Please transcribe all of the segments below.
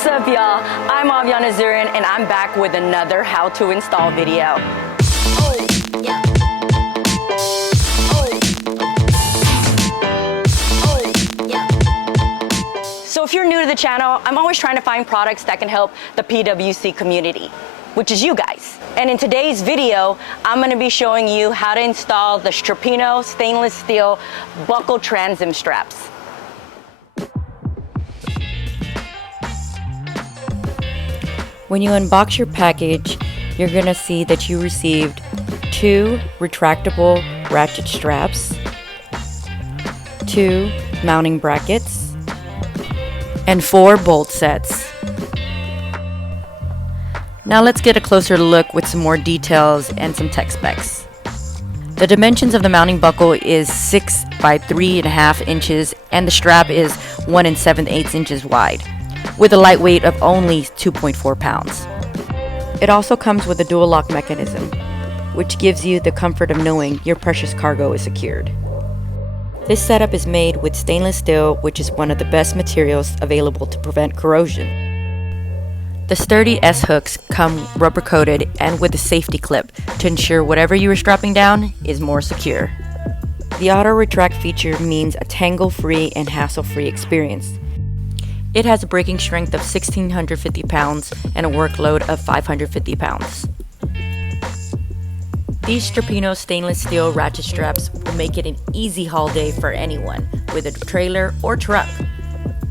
What's up, y'all? I'm Aviana Zurin, and I'm back with another how to install video. Oh, yeah. Oh, yeah. So if you're new to the channel, I'm always trying to find products that can help the PWC community, which is you guys. And in today's video, I'm going to be showing you how to install the STRAPINNO stainless steel buckle transom straps. When you unbox your package, you're going to see that you received 2 retractable ratchet straps, 2 mounting brackets, and 4 bolt sets. Now let's get a closer look with some more details and some tech specs. The dimensions of the mounting buckle is 6 by 3.5 inches and the strap is 1 7/8 inches wide, with a light weight of only 2.4 pounds. It also comes with a dual lock mechanism, which gives you the comfort of knowing your precious cargo is secured. This setup is made with stainless steel, which is one of the best materials available to prevent corrosion. The sturdy S-hooks come rubber coated and with a safety clip to ensure whatever you are strapping down is more secure. The auto retract feature means a tangle-free and hassle-free experience. It has a braking strength of 1,650 pounds and a workload of 550 pounds. These STRAPINNO stainless steel ratchet straps will make it an easy haul day for anyone with a trailer or truck.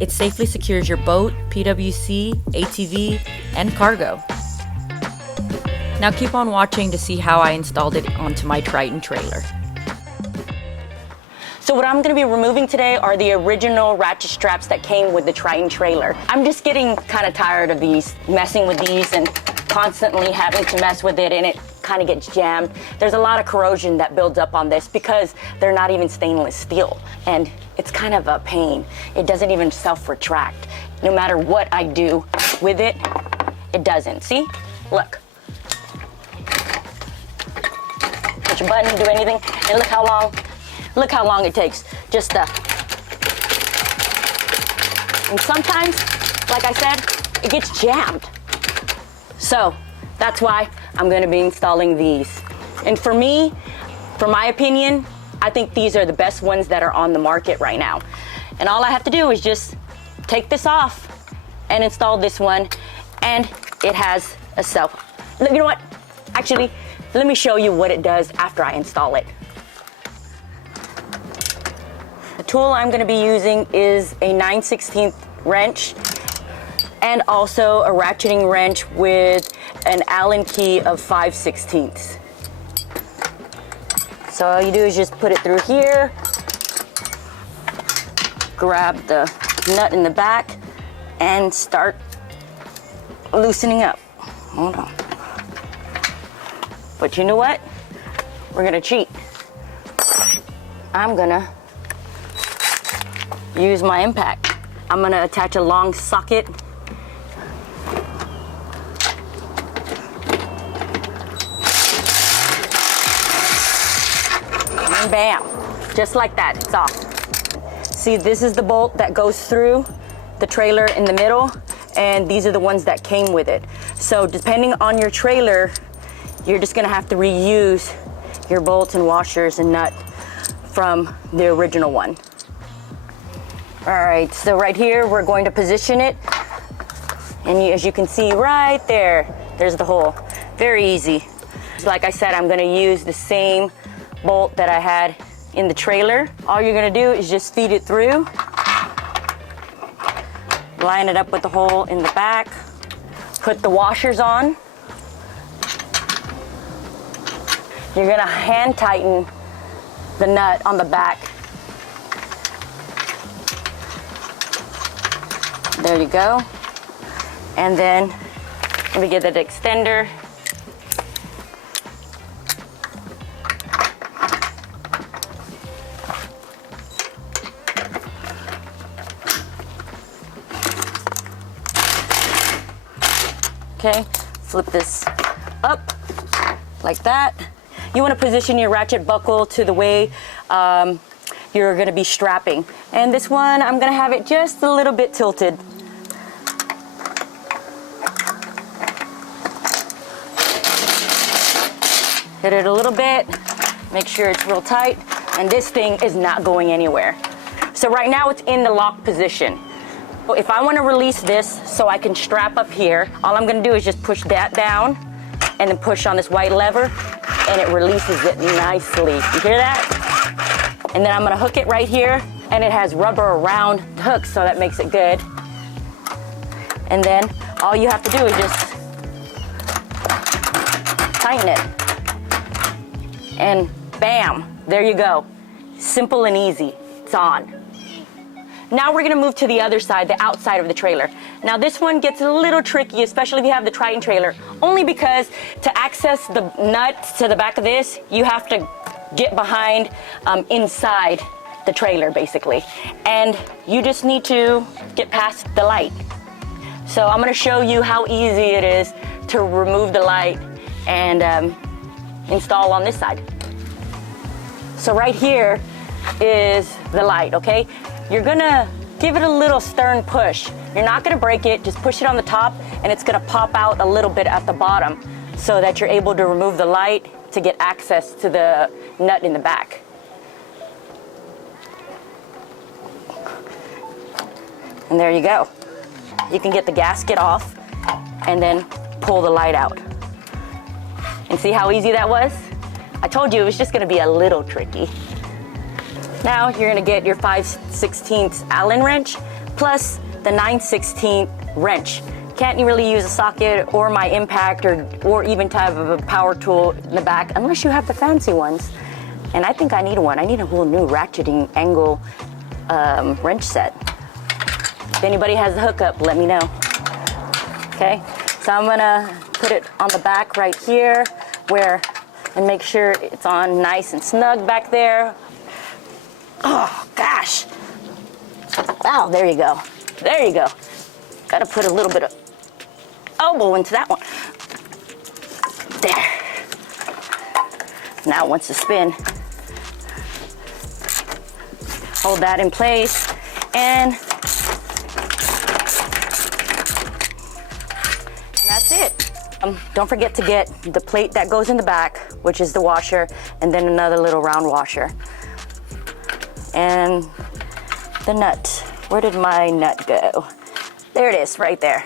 It safely secures your boat, PWC, ATV, and cargo. Now keep on watching to see how I installed it onto my Triton trailer. So what I'm going to be removing today are the original ratchet straps that came with the Triton trailer. I'm just getting kind of tired of messing with these and constantly having to mess with it, and it kind of gets jammed. There's a lot of corrosion that builds up on this because they're not even stainless steel, and it's kind of a pain. It doesn't even self-retract. No matter what I do with it, it doesn't. See? Look. Push your button, do anything, and look how long it takes just to. And sometimes, like I said, it gets jammed. So that's why I'm going to be installing these. And for me, for my opinion, I think these are the best ones that are on the market right now. And all I have to do is just take this off and install this one. And it has a you know what? Actually, let me show you what it does after I install it. The tool I'm going to be using is a 9/16 wrench and also a ratcheting wrench with an Allen key of 5/16. So all you do is just put it through here, grab the nut in the back, and start loosening up. Hold on. But you know what? We're gonna cheat. I'm gonna use my impact. I'm gonna attach a long socket. And bam, just like that, it's off. See, this is the bolt that goes through the trailer in the middle, and these are the ones that came with it. So depending on your trailer, you're just gonna have to reuse your bolts and washers and nut from the original one. All right, so right here, we're going to position it. And as you can see right there's the hole. Very easy. Like I said, I'm gonna use the same bolt that I had in the trailer. All you're gonna do is just feed it through, line it up with the hole in the back, put the washers on. You're gonna hand tighten the nut on the back. There you go. And then let me get that extender. Okay, flip this up like that. You want to position your ratchet buckle to the way you're going to be strapping. And this one, I'm going to have it just a little bit tilted. Hit it a little bit, make sure it's real tight, and this thing is not going anywhere. So right now it's in the lock position. If I want to release this so I can strap up here, all I'm going to do is just push that down and then push on this white lever, and it releases it nicely. You hear that? And then I'm going to hook it right here, and it has rubber around the hook, so that makes it good. And then all you have to do is just tighten it. And bam, there you go. Simple and easy, it's on. Now we're gonna move to the other side, the outside of the trailer. Now this one gets a little tricky, especially if you have the Triton trailer, only because to access the nut to the back of this, you have to get behind inside the trailer basically. And you just need to get past the light. So I'm gonna show you how easy it is to remove the light and install on this side. So right here is the light, okay? You're gonna give it a little stern push. You're not gonna break it, just push it on the top and it's gonna pop out a little bit at the bottom so that you're able to remove the light to get access to the nut in the back. And there you go. You can get the gasket off and then pull the light out. And see how easy that was? I told you it was just gonna be a little tricky. Now you're gonna get your 5/16 Allen wrench plus the 9/16 wrench. Can't really use a socket or my impact or even type of a power tool in the back unless you have the fancy ones. And I think I need one. I need a whole new ratcheting angle wrench set. If anybody has the hookup, let me know. Okay, so I'm gonna put it on the back right here and make sure it's on nice and snug back there. Oh gosh. Wow, there you go. There you go. Gotta put a little bit of elbow into that one. There. Now it wants to spin. Hold that in place and that's it. Don't forget to get the plate that goes in the back, which is the washer, and then another little round washer. And the nut. Where did my nut go? There it is, right there.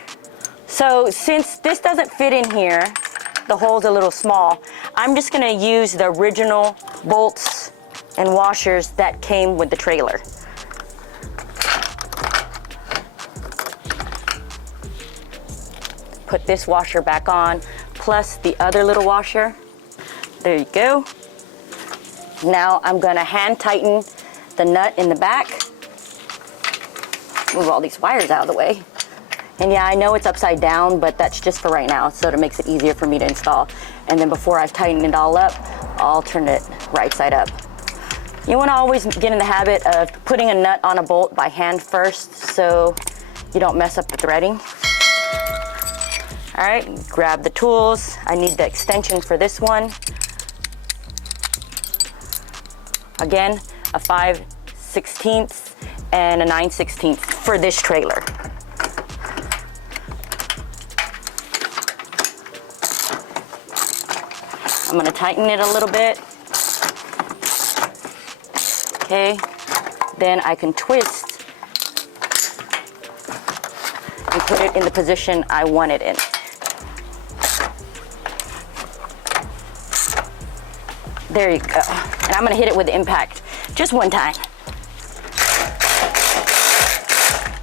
So since this doesn't fit in here, the hole's a little small, I'm just gonna use the original bolts and washers that came with the trailer. Put this washer back on, plus the other little washer. There you go. Now I'm gonna hand tighten the nut in the back. Move all these wires out of the way. And yeah, I know it's upside down, but that's just for right now, so it makes it easier for me to install. And then before I've tightened it all up, I'll turn it right side up. You wanna always get in the habit of putting a nut on a bolt by hand first so you don't mess up the threading. All right, grab the tools. I need the extension for this one. Again, a 5/16 and a 9/16 for this trailer. I'm gonna tighten it a little bit. Okay, then I can twist and put it in the position I want it in. There you go. And I'm gonna hit it with the impact just one time.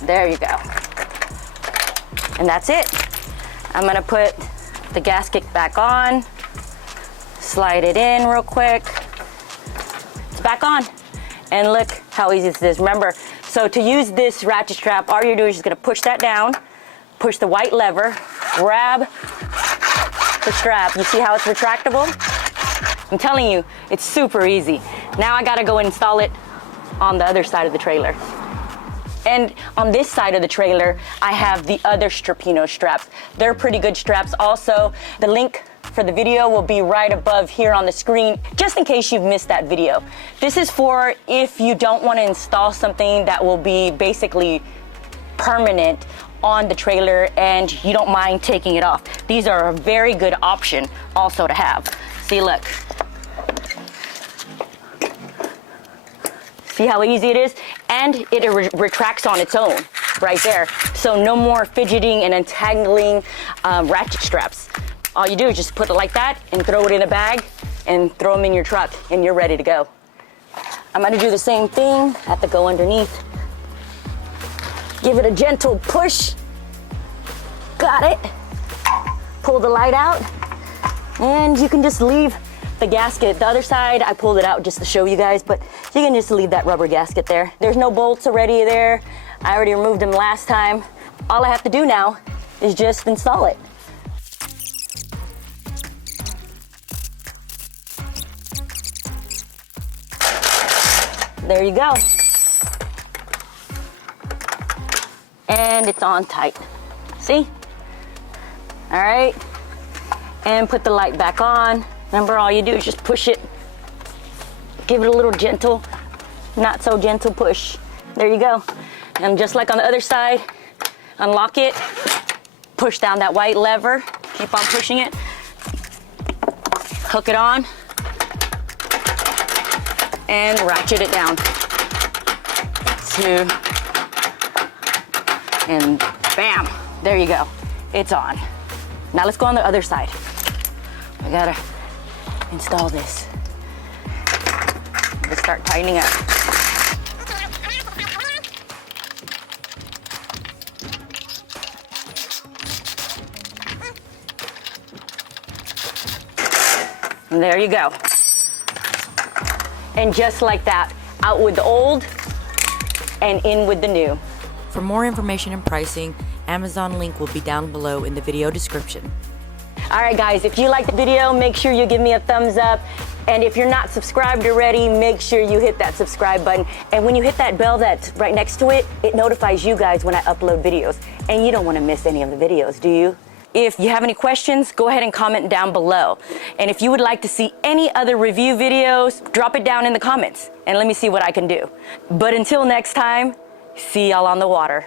There you go. And that's it. I'm gonna put the gasket back on, slide it in real quick. It's back on. And look how easy this is. Remember, so to use this ratchet strap, all you're doing is just gonna push that down, push the white lever, grab the strap. You see how it's retractable? I'm telling you, it's super easy. Now I gotta go and install it on the other side of the trailer. And on this side of the trailer, I have the other STRAPINNO straps. They're pretty good straps also. The link for the video will be right above here on the screen, just in case you've missed that video. This is for if you don't wanna install something that will be basically permanent on the trailer and you don't mind taking it off. These are a very good option also to have. See, look. See how easy it is? And it retracts on its own right there. So no more fidgeting and untangling ratchet straps. All you do is just put it like that and throw it in a bag and throw them in your truck and you're ready to go. I'm gonna do the same thing. I have to go underneath. Give it a gentle push. Got it. Pull the light out and you can just leave the gasket. The other side, I pulled it out just to show you guys, but you can just leave that rubber gasket there. There's no bolts already there. I already removed them last time. All I have to do now is just install it. There you go. And it's on tight. See? All right. And put the light back on. Remember, all you do is just push it. Give it a little gentle, not so gentle push. There you go. And just like on the other side, unlock it, push down that white lever, keep on pushing it, hook it on, and ratchet it down. 2, and bam, there you go. It's on. Now let's go on the other side. I gotta install this. Let's start tightening up. And there you go. And just like that, out with the old and in with the new. For more information and pricing, Amazon link will be down below in the video description. All right, guys, if you like the video, make sure you give me a thumbs up. And if you're not subscribed already, make sure you hit that subscribe button. And when you hit that bell that's right next to it, it notifies you guys when I upload videos. And you don't want to miss any of the videos, do you? If you have any questions, go ahead and comment down below. And if you would like to see any other review videos, drop it down in the comments and let me see what I can do. But until next time, see y'all on the water.